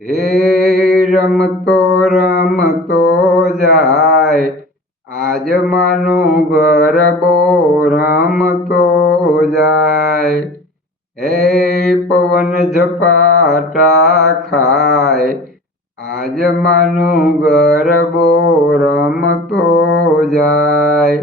હે રમતો રમતો જાય, આજ માનો ગરબો રમતો જાય. હે પવન ઝપાટા ખાય, આજ માનો ગરબો રમતો જાય.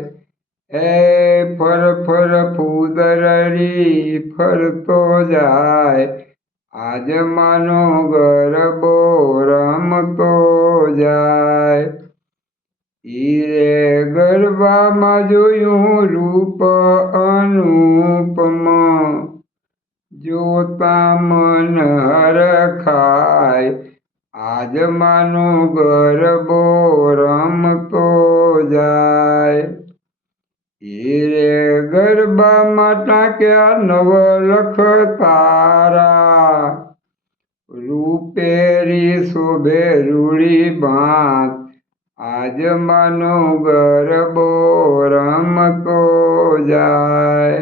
હે ફર ફર ફૂદરડી ફરતો જાય આજ માનો ગરબો રમતો જાય. ઈરે ગરબામાં જોયું રૂપ અનુપમ. જોતા મન હરખાય આજ માનો ગરબો રમતો જાય. ઈરે ગરબામાં ટાંક્યા નવલખ તારા. રૂપેરી શોભે રૂડી ભાત, આજ મનો ગરબો રમતો જાય.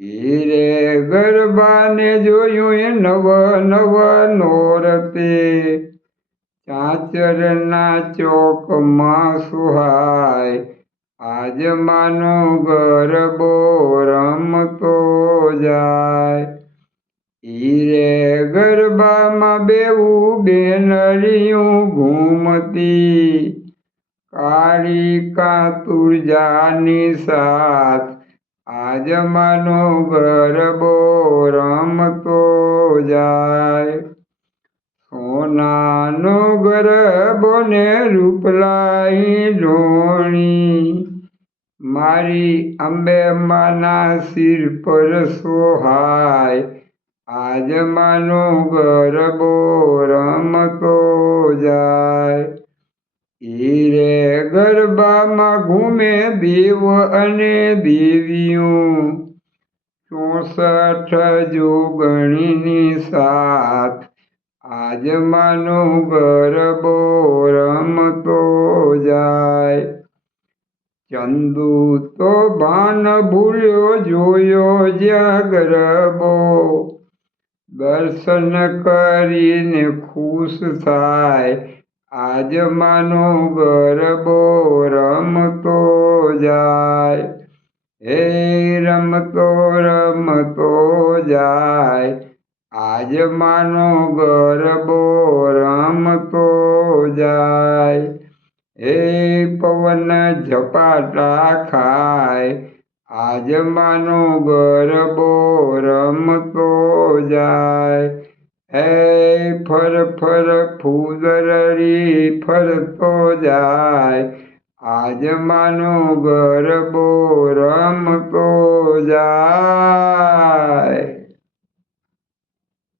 હીરે ગરબાને જોયું એ નવ નવ નોરતે ચાચરના ચોકમાં સુહાય, આજ માનો ગરબો રમતો જાય હીરે ગરબામાં બેવું બેનરિયું ઘૂમતી. કાળી કાતુરજાની સાથ આજમાનો ગરબો રમતો જાય. સોનાનો ગરબો ને રૂપલાઈ ઢોણી મારી અંબે માના સિર પર સોહાય આજ માનો ગરબો રમતો જાય. હીરે ગરબામાં ઘૂમે દેવ અને દેવીઓ ચોસઠ જોગણીની સાથ. આજ માનો ગરબો રમતો જાય. ચંદુ તો ભાન ભૂલ્યો, જોયો ગરબો દર્શન કરીને ખુશ થાય. આજ માનો ગરબો રમતો જાય. હે રમતો રમતો જાય. આજ માનો ગરબો રમતો જાય. હે પવન ઝપાટા ખાય. આજ માનો ગરબો રમતો જાય. હે ફર ફર ફૂદરડી ફરતો જાય. આજ માનો ગરબો રમતો જાય.